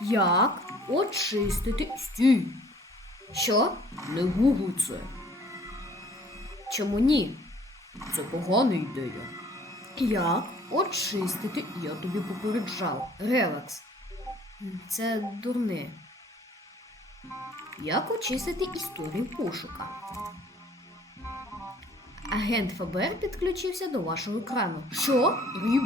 Як очистити стій? Що? Не гуглуй це. Чому ні? Це погана ідея. Як очистити, я тобі попереджав. Релакс. Це дурне. Як очистити історію пошука? Агент ФБР підключився до вашого екрану. Що? Рів.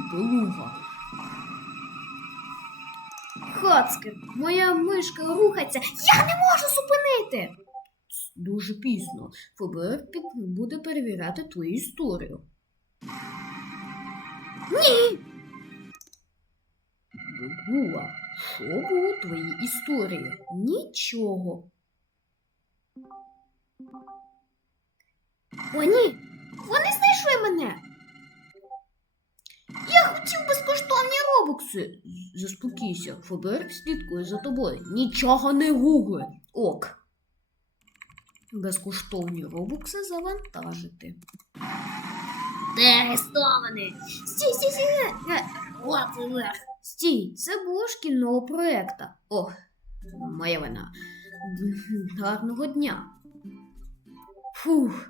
Хацкер, моя мишка рухається. Я не можу зупинити. Дуже пізно. ФБР буде перевіряти твою історію. Ні. Бегула, що було у твоїй історії? Нічого. О, ні! Вони знайшли мене. Я хотів З- Заспокійся, ФБР слідкує за тобою. Нічого не гугли. Ок. Безкоштовні робокси завантажити. Ти арестований. Стій, стій, стій. Е, Лапи вверх. Стій, це було шкільного проекта. Ох, моя вина. Гарного дня. Фух,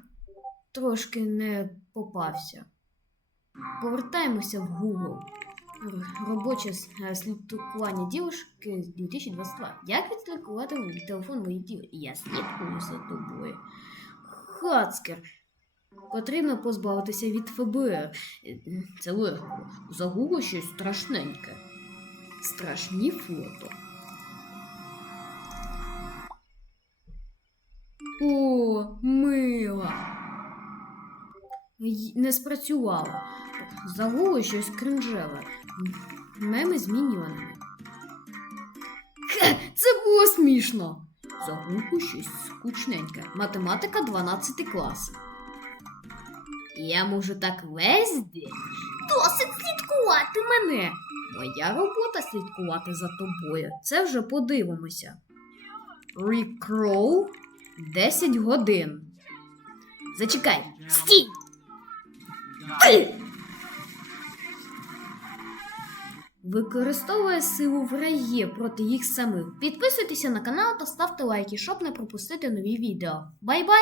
трошки не попався. Повертаємося в Google. Робоче слідкування дівушки з 2022. Як відслідкувати телефон моїй діви? Я слідкую за тобою. Хацкер. Потрібно позбавитися від ФБР. Е, Це легко. Загугло щось страшненьке. Страшні фото. О, мила. Не спрацювало. Загугло щось кринжеве. Меми з міньйонами. Це було смішно. Загугло щось скучненьке. Математика 12 клас. Я можу так весь день. Досить слідкувати мене. Моя робота слідкувати за тобою. Це вже подивимося. Рікроу 10 годин. Зачекай. Стій! Використовує силу враги проти їх самих. Підписуйтеся на канал та ставте лайки, щоб не пропустити нові відео. Бай-бай!